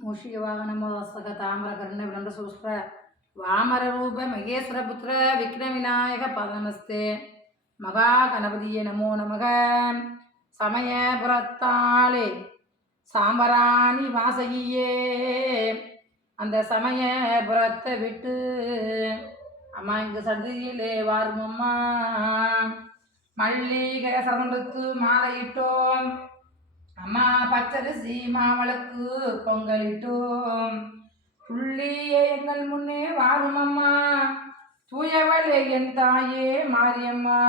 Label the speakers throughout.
Speaker 1: ಮೂಷಿಕ ವಾಹನ ಮೋದಸ್ತಕ ತಾಮ್ರ ಕರ್ಣ ವಿಳಂಡ ಸೂಸ್ರ ವಾಮರ ರೂಪ ಮಹೇಶ್ವರ ಪುತ್ರ ವಿಘ್ನ ವಿನಾಯಕ ಪಾದನಮಸ್ತೆ மகா கணபதியே நமோ நமக சமயபுரத்தாளே சாம்பராணி வாசகியே அந்த சமயபுரத்தை விட்டு அம்மா இங்கு சடுதியிலே வாரும் அம்மா மல்லிகை சரண்டுக்கு மாலையிட்டோம் அம்மா பச்சரிசி மாவளுக்கு பொங்கலிட்டோம். புள்ளியே எங்கள் முன்னே வாரும் அம்மா தூயவளே என் தாயே மாரியம்மா.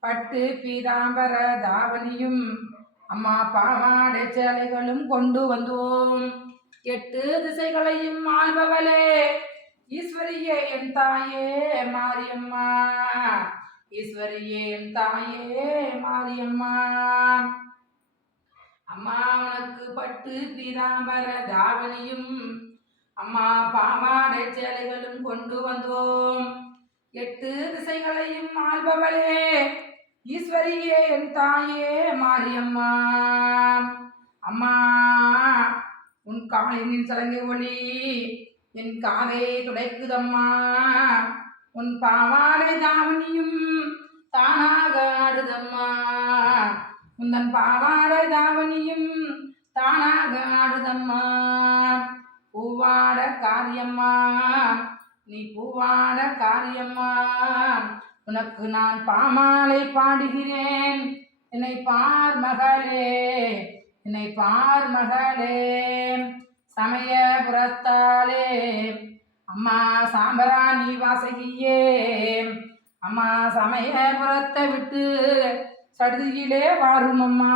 Speaker 1: பட்டு பீதாம்பர தாவணியும் அம்மா பாவாடை சேலைகளும் கொண்டு வந்தோம். எட்டு திசைகளையும் ஆள்பவளே ஈஸ்வரியே என் தாயே மாரியம்மா. ஈஸ்வரியே என் தாயே மாரியம்மா. அம்மா உனக்கு பட்டு பீதாம்பர தாவணியும் அம்மா பாவாடை சேலைகளும் கொண்டு வந்தோம். எட்டு திசைகளையும் ஆள்பவளே ஈஸ்வரியே என் தாயே மாரியம்மா. அம்மா உன் காலினின் சலங்கை ஒளி என் காதை துடைக்குதம்மா. உன் பாவாடை தாவணியும் தானாக ஆடுதம்மா. உந்தன் பாவாடை தாவணியும் தானாக ஆடுதம்மா. பூவாட காரியம்மா. நீ பூவாட காரியம்மா. உனக்கு நான் பாமாலை பாடுகிறேன். என்னை பார் மகளே. என்னை பார் மகளே. சமயபுரத்தாலே அம்மா சாம்பராணி வாசகியே. அம்மா சமயபுரத்தை விட்டு சடுதியிலே வாரும் அம்மா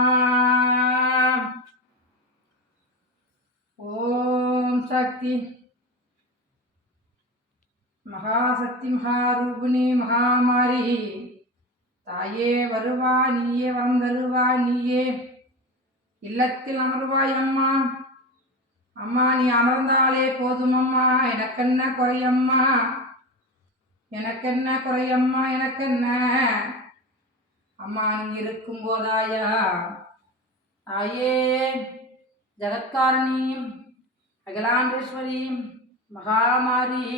Speaker 1: ஓம் சக்தி. மகாசக்தி மகாரூபிணி மகாமாரி. தாயே வருவா நீயே வந்தருவா நீயே. இல்லத்தில் அமர்வாய் அம்மா. அம்மா நீ அமர்ந்தாலே போதும் அம்மா எனக்கென்ன குறையம்மா? எனக்கென்ன குறையம்மா? எனக்கென்ன? அம்மா இருக்கும் போதாயா தாயே ஜகத்காரணி அகிலாண்டேஸ்வரி மகாமாரி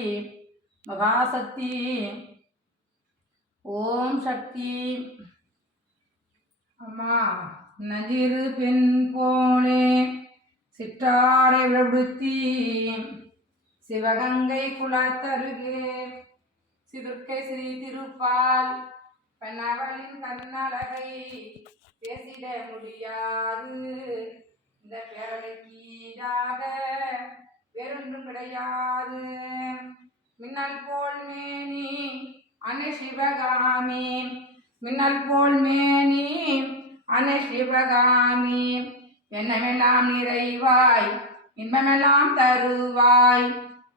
Speaker 1: மகாசக்தி ஓம் சக்தி அம்மா நஞ்சிரு பெண் போலே சிற்றாடை விழுத்தி சிவகங்கை குளத்தருகே சிதுர்க்கை ஸ்ரீ திருப்பால் பெண்ணவளின் கண்ணழகை பேசிட முடியாது. இந்த பேரலைக்கு ஈடாக வேறொன்றும் கிடையாது. மின்னல் போல் மேனி அன்னை சிவகாமி. மின்னல் போல் மேனி அன்னை சிவகாமி. என்னமெல்லாம் நிறைவாய் இன்பமெல்லாம் தருவாய்.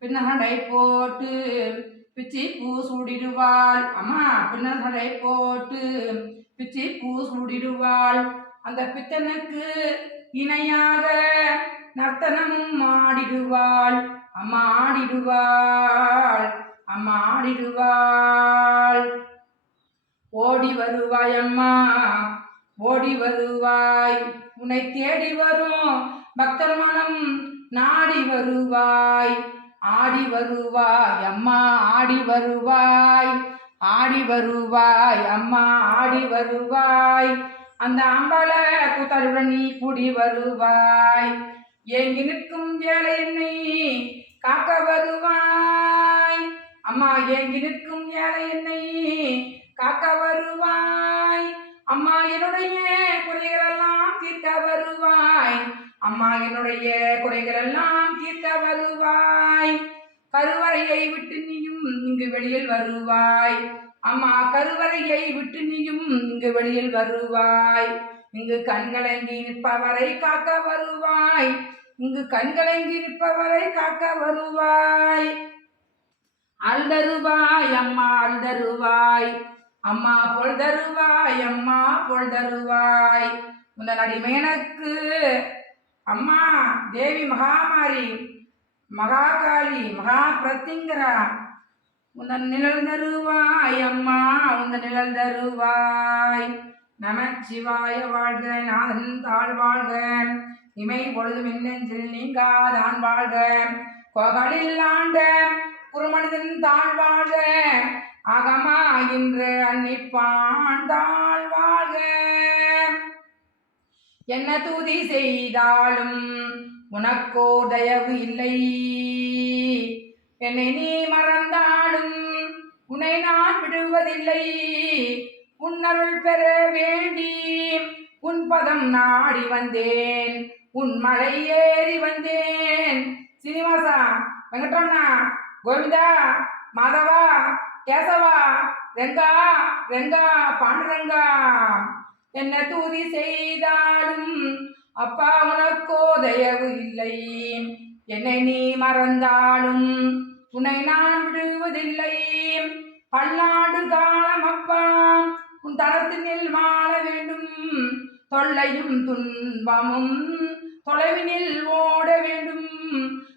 Speaker 1: பின்னடை போட்டு பிச்சி பூ சூடிடுவாள் அம்மா பின்னடை போட்டு பிச்சி பூ சூடிடுவாள் அந்த பித்தனுக்கு இணையாக நர்த்தனமும் ஆடிடுவாள். அம்மா ஆடிடுவாள். அம்மா ஆடிடுவாள். ஓடி வருவாய் அம்மா. ஓடி வருவாய். உன்னை தேடி வரும் பக்தர் மனம் நாடி வருவாய். ஆடி வருவாய் அம்மா ஆடி வருவாய். ஆடி வருவாய் அம்மா ஆடி வருவாய். அந்த அம்பல கூத்தாளுடன் நீ கூடி வருவாய். ஏங்கி நிற்கும் வேலை என்னை காக்க வருவாய். அம்மா ஏங்கி நிற்கும் வேலை என்னை காக்க வருவாய். அம்மா என்னுடைய அம்மா என்னுடைய குறைகளெல்லாம் தீர்க்க வருவாய். கருவறையை விட்டு நீயும் இங்கு வெளியில் வருவாய். அம்மா கருவறையை விட்டு நீயும் இங்கு வெளியில் வருவாய். இங்கு கண்கலங்கி நிற்பவரை காக்க வருவாய். இங்கு கண்கலங்கி நிற்பவரை காக்க வருவாய். அல்தருவாய் அம்மா அல்தருவாய் அம்மா பொழுதருவாய் அம்மா பொழுதருவாய் உந்தன் அடிமையனுக்கு அம்மா தேவி மகாமாரி மகாகாளி மகா பிரத்திங்கரா உந்தன் நிழல் தருவாய் அம்மா உந்த நிழல் தருவாய். நமச்சிவாய வாழ்க நாதன் தாழ் வாழ்க. இமை பொழுது மின்னெஞ்சில் நீங்காதான் வாழ்க. கொகலில் ஆண்ட குருமனிதன் தாழ் வாழ்க. அகமாகின்ற அன்னிப்பான் தாழ் என்ன தூதி செய்தாலும் உனக்கோ தயவு இல்லை. என்னை நீ மறந்தாலும் உன்னை நான் விடுவதில்லை. உன்னருள் பெற வேண்டி உன் பதம் நாடி வந்தேன். உன் மலை ஏறி வந்தேன். சீனிவாசா வெங்கட்ரமணா கோவிந்தா மாதவா கேசவா ரெங்கா ரெங்கா பாண்டுரங்கா. என்ன தூதி செய்தாலும் அப்பா உனக்கோ தயவு இல்லை. என்னை நீ மறந்தாலும் உன்னை நான் விடுவதில்லை. பல்லாண்டு காலம் அப்பா உன் தளத்தினில் வாழ வேண்டும். தொல்லையும் துன்பமும் தொலைவினில் ஓட வேண்டும்.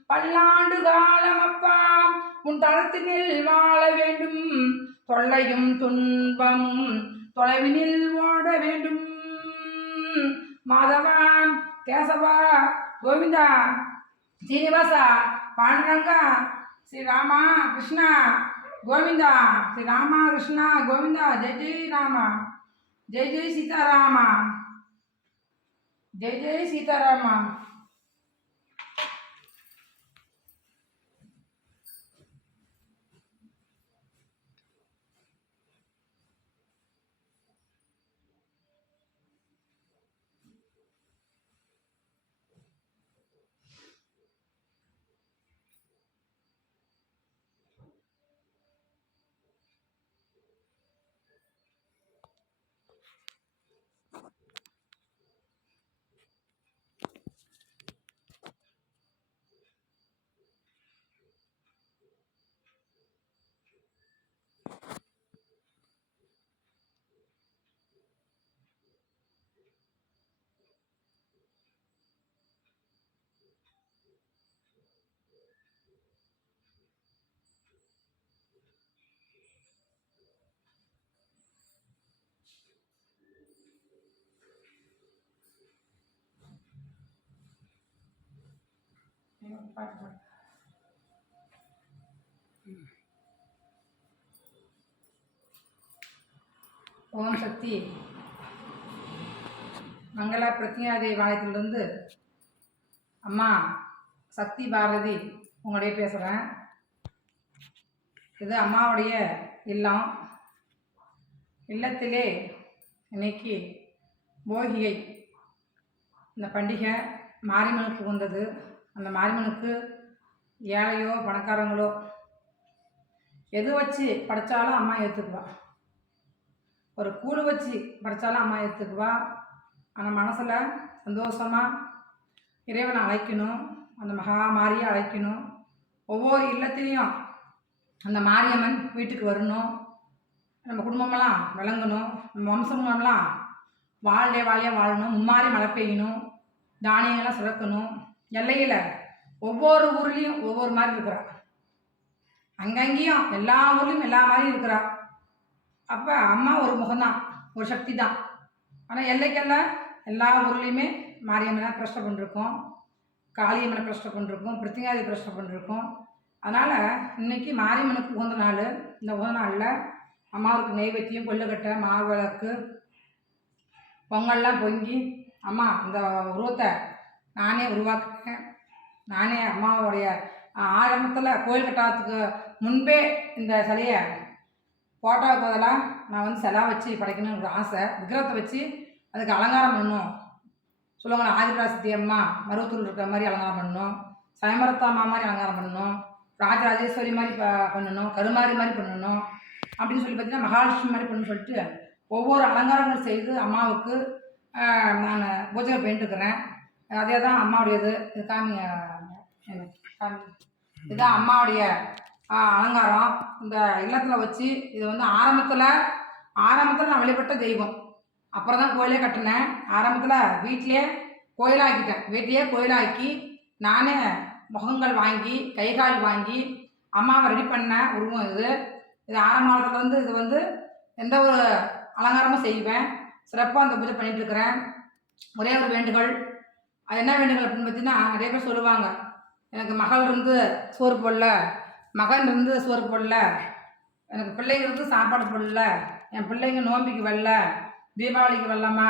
Speaker 1: பல்லாண்டு காலம் அப்பா உன் தளத்தினில் வாழ வேண்டும். தொல்லையும் துன்பமும் தொலைவினில் ஓட வேண்டும். மாதவா கேசவா கோவிந்தா சீனிவாசா பாண்டுரங்கா ஸ்ரீ ராமா கிருஷ்ணா கோவிந்தா ஸ்ரீ ராமா கிருஷ்ணா கோவிந்தா ஜெய் ஜெய் ராமா ஜெய் ஜெய் சீதாராமா ஜெய் ஜெய் சீதாராமா. ஓம் சக்தி. மங்களா பிரத்யாதேவி ஆலயத்திலிருந்து அம்மா சக்தி பாரதி உங்களுடைய பேசுகிறேன் இது அம்மாவுடைய இல்லம். இல்லத்திலே இன்னைக்கு போகிகை இந்த பண்டிகை மாரியம்மனுக்கு வந்தது அந்த மாரியம்மனுக்கு ஏழையோ பணக்காரங்களோ எது வச்சு படைச்சாலும் அம்மா ஏற்றுக்குவா ஒரு கூழ் வச்சு படைச்சாலும் அம்மா ஏற்றுக்குவா ஆனால் மனசில் சந்தோஷமாக இறைவனை அழைக்கணும் அந்த மகா மாரியை அழைக்கணும். ஒவ்வொரு இல்லத்துலேயும் அந்த மாரியம்மன் வீட்டுக்கு வரணும். நம்ம குடும்பமெல்லாம் விளங்கணும். நம்ம வம்சமெல்லாம் வாழ்லே வாழையாக வாழணும். மும்மாரி மழை பெய்யணும். தானியங்கள்லாம் சுரக்கணும். எல்லையில் ஒவ்வொரு ஊர்லேயும் ஒவ்வொரு மாதிரி இருக்கிறா. அங்கங்கேயும் எல்லா ஊர்லேயும் எல்லா மாதிரியும் இருக்கிறா. அப்போ அம்மா ஒரு முகம்தான் ஒரு சக்தி தான் ஆனால் எல்லைக்கெல்லாம் எல்லா ஊர்லேயுமே மாரியம்மனை பிரஷ்டை பண்ணிருக்கோம் காளியம்மனை பிரஷ்டை பண்ணிருக்கோம் பிருத்திகாதி பிரஷ்டை பண்ணிருக்கோம். அதனால் இன்னைக்கு மாரியம்மனுக்கு உகந்த நாள். இந்த உகந்த நாளில் அம்மாவுக்கு நெய்வேத்தியம் கொல்லுக்கட்டை மாவு விளக்கு பொங்கல்லாம் பொங்கி அம்மா இந்த உருவத்தை நானே உருவாக்குறேன் நானே அம்மாவுடைய ஆரம்பத்தில் கோயில் கட்டாததுக்கு முன்பே இந்த சிலையை ஃபோட்டோவுக்கு பதிலாக நான் வந்து செலா வச்சு படைக்கணும்னு ஒரு ஆசை. விக்கிரத்தை வச்சு அதுக்கு அலங்காரம் பண்ணணும். சொல்லுவாங்க ஆதிராசத்தி அம்மா மருவத்தூர் இருக்கிற மாதிரி அலங்காரம் பண்ணணும். சயமரத்தாமா மாதிரி அலங்காரம் பண்ணணும். ராஜராஜேஸ்வரி மாதிரி பண்ணணும். கருமாரி மாதிரி பண்ணணும். அப்படின்னு சொல்லி பார்த்தீங்கன்னா மகாலட்சுமி மாதிரி பண்ணணும்னு சொல்லிட்டு ஒவ்வொரு அலங்காரங்கள் செய்து அம்மாவுக்கு நான் பூஜை பண்ணிட்டுருக்கிறேன் அதே தான் அம்மாவுடையது. இது காமி காமி இதுதான் அம்மாவுடைய அலங்காரம். இந்த இல்லத்தில் வச்சு இது வந்து ஆரம்பத்தில் ஆரம்பத்தில் நான் வழிபட்ட தெய்வம். அப்புறம் தான் கோயிலே கட்டினேன். ஆரம்பத்தில் வீட்டிலே கோயிலாக்கிட்டேன். வீட்லேயே கோயிலாக்கி நானே முகங்கள் வாங்கி கை கால் வாங்கி அம்மாவை ரெடி பண்ண உருவம் இது. இது ஆரம்ப காலத்தில் வந்து இது வந்து எந்த ஒரு அலங்காரமும் செய்வேன். சிறப்பாக அந்த பூஜை பண்ணிகிட்ருக்கிறேன் ஒரே ஒரு வேண்டுகோள் அது என்ன வேண்டுங்கள் அப்படின்னு பார்த்தீங்கன்னா நிறைய பேர் சொல்லுவாங்க. எனக்கு மகள் இருந்து சோறு போடல. மகன் இருந்து சோறு போடல. எனக்கு பிள்ளைங்க இருந்து சாப்பாடு போடல. என் பிள்ளைங்க நோம்பிக்கு வரல. தீபாவளிக்கு வரலாமா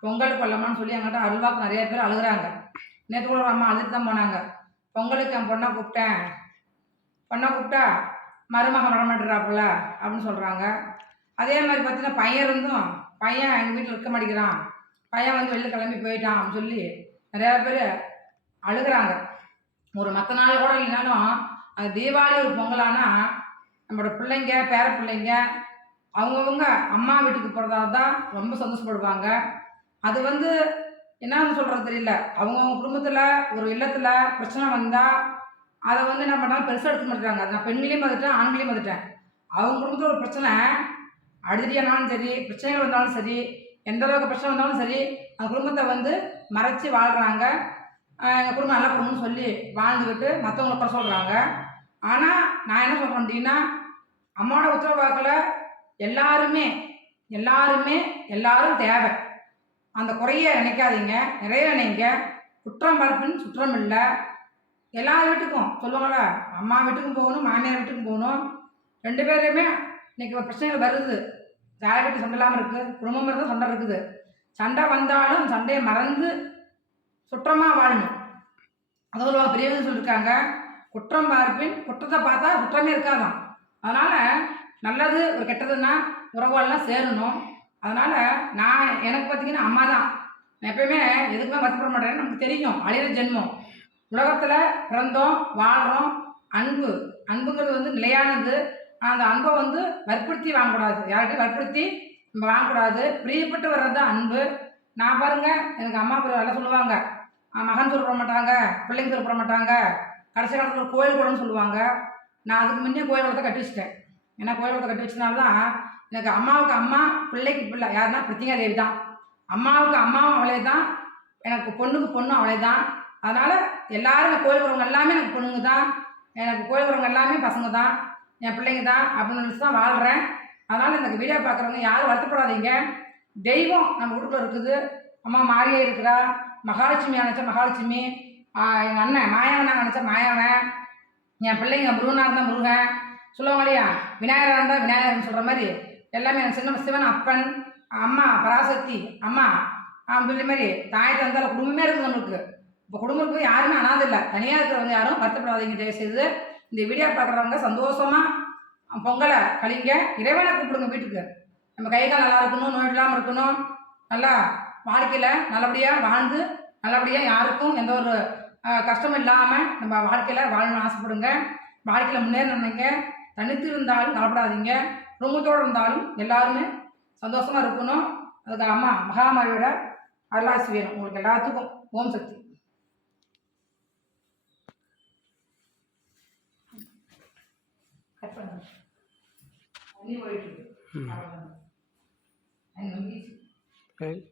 Speaker 1: பொங்கலுக்கு வரலாமான்னு சொல்லி என்கிட்ட அல்வாக்கு நிறைய பேர் அழுகுறாங்க. நேற்று கூட அம்மா அழுதுட்டு தான் போனாங்க. பொங்கலுக்கு என் பொண்ணை கூப்பிட்டேன். பொண்ணை கூப்பிட்டா மருமகன் வரமாட்டுறாப்புல அப்படின்னு சொல்கிறாங்க அதே மாதிரி பார்த்தீங்கன்னா பையன் இருந்தும் பையன் எங்கள் வீட்டில் இருக்க மாட்டேங்கிறான். பையன் வந்து வெளியில் கிளம்பி போயிட்டான் அப்படின்னு சொல்லி நிறையா பேர் அழுகுறாங்க. ஒரு மற்ற நாள் கூட இல்லைனாலும் அந்த தீபாவளி ஒரு பொங்கலானா நம்மளோட பிள்ளைங்க பேர பிள்ளைங்க அவங்கவுங்க அம்மா வீட்டுக்கு போகிறதா தான் ரொம்ப சந்தோஷப்படுவாங்க. அது வந்து என்னன்னு சொல்கிறது தெரியல. அவங்கவுங்க குடும்பத்தில் ஒரு இல்லத்தில் பிரச்சனை வந்தால் அதை வந்து என்ன பண்ணாலும் பெருசாக எடுக்க மாட்டாங்க நான் பெண்களையும் வந்துட்டேன் ஆண்களையும் வந்துட்டேன் அவங்க குடும்பத்தில் ஒரு பிரச்சனை அழுதியானாலும் சரி பிரச்சனைகள் வந்தாலும் சரி எந்த அளவுக்கு பிரச்சனை வந்தாலும் சரி அந்த குடும்பத்தை வந்து மறைச்சி வாழ்கிறாங்க எங்கள் குடும்பம் நல்ல குடும்பம்னு சொல்லி வாழ்ந்துக்கிட்டு மற்றவங்களை குறை சொல்கிறாங்க ஆனால் நான் என்ன சொல்கிறேன் அப்படின்னா அம்மாவோட உத்தரவாக்கில் எல்லாருமே எல்லாருமே எல்லாரும் தேவை. அந்த குறைய நினைக்காதீங்க நிறைய நினைங்க. குற்றம் பரப்புன்னு சுற்றம் இல்லை. எல்லார் வீட்டுக்கும் சொல்லுவாங்களா அம்மா வீட்டுக்கும் போகணும் மாமியார் வீட்டுக்கும் போகணும். ரெண்டு பேருமே இன்னைக்கு பிரச்சனைகள் வருது. யாரை வீட்டு சண்டை இல்லாமல் இருக்குது குடும்பம் இருந்தால் சண்டை இருக்குது. சண்டை வந்தாலும் சண்டையை மறந்து சுற்றமாக வாழணும். அது ஒரு பெரியவங்க சொல்லியிருக்காங்க குற்றம் பார்ப்பின் குற்றத்தை பார்த்தா குற்றமே இருக்காதான் அதனால் நல்லது ஒரு கெட்டதுன்னா உறவுகள்லாம் சேரணும். அதனால் நான் எனக்கு பார்த்தீங்கன்னா அம்மா தான். நான் எப்பயுமே எதுக்குமே வருத்தப்பட மாட்டேன்னு நமக்கு தெரியும். அழியிற ஜென்மம். உலகத்தில் பிறந்தோம் வாழ்கிறோம் அன்பு. அன்புங்கிறது வந்து நிலையானது. அந்த அன்பை வந்து வற்புறுத்தி வாங்கக்கூடாது. யார்கிட்டையும் வற்புறுத்தி வாங்கக்கூடாது. பிரியப்பட்டு வர்றது தான் அன்பு. நான் பாருங்க எனக்கு அம்மா அப்பா எல்லாம் சொல்லுவாங்க. மகன் சொல்லப்பட மாட்டாங்க பிள்ளைங்க சொல்லப்பட மாட்டாங்க. கடைசி காலத்தில் ஒரு கோயில் குளம்னு சொல்லுவாங்க. நான் அதுக்கு முன்னே கோயில் குளத்தை கட்டி வச்சிட்டேன். ஏன்னா கோயில் குளத்தை கட்டி வச்சனால தான் எனக்கு அம்மாவுக்கு அம்மா பிள்ளைக்கு பிள்ளை. யாருன்னா பிரத்திங்கா தேவி தான். அம்மாவுக்கு அம்மாவும் அவளே தான் எனக்கு பொண்ணுக்கு பொண்ணும் அவளே தான் அதனால் எல்லாரும் கோயில் வரவங்க எல்லாமே எனக்கு பொண்ணுங்க தான். எனக்கு கோயில் வரவங்க எல்லாமே பசங்க தான். என் பிள்ளைங்க தான் அப்படின்னு நினச்சி தான் வாழ்கிறேன் அதனால் இந்த வீடியோ பார்க்குறவங்க யாரும் வருத்தப்படாதீங்க. தெய்வம் நம்ம வீட்டுக்குள்ள இருக்குது. அம்மா மாரியே இருக்கிறா. மகாலட்சுமி நினச்சா மகாலட்சுமி. எங்கள் அண்ணன் மாயாவன் நினச்சா மாயாவன். என் பிள்ளைங்க முருகனாக இருந்தால் முருகன். சொல்லுவாங்க இல்லையா? விநாயகராக இருந்தால் விநாயகர்னு சொல்கிற மாதிரி. எல்லாமே சின்ன சிவன் அப்பன் அம்மா பராசக்தி அம்மா. அப்படின்னு சொல்லி மாதிரி தாய் தந்தால குடும்பமே இருக்குது நம்மளுக்கு. இப்போ குடும்பம் யாருமே அனாதில்லை தனியாக இருக்கிறவங்க யாரும் வருத்தப்படாதீங்க. தயவு செய்து இந்த வீடியோ பார்க்குறவங்க சந்தோஷமாக பொங்கலை கழிங்க. இறைவனை கூப்பிடுங்க வீட்டுக்கு. நம்ம கை கால் நல்லா இருக்கணும் நோய் இல்லாமல் இருக்கணும். நல்லா வாழ்க்கையில் நல்லபடியாக வாழ்ந்து நல்லபடியாக யாருக்கும் எந்த ஒரு கஷ்டமும் இல்லாமல் நம்ம வாழ்க்கையில் வாழணும்னு ஆசைப்படுங்க. வாழ்க்கையில் முன்னேறினீங்க தனித்து இருந்தாலும் கவலைப்படாதீங்க. குடும்பத்தோடு இருந்தாலும் எல்லாருமே சந்தோஷமாக இருக்கணும். அதுக்கு அம்மா மகாமாரியோட அருளாசி வேணும். உங்களுக்கு எல்லாத்துக்கும் ஓம் சக்தி. கட்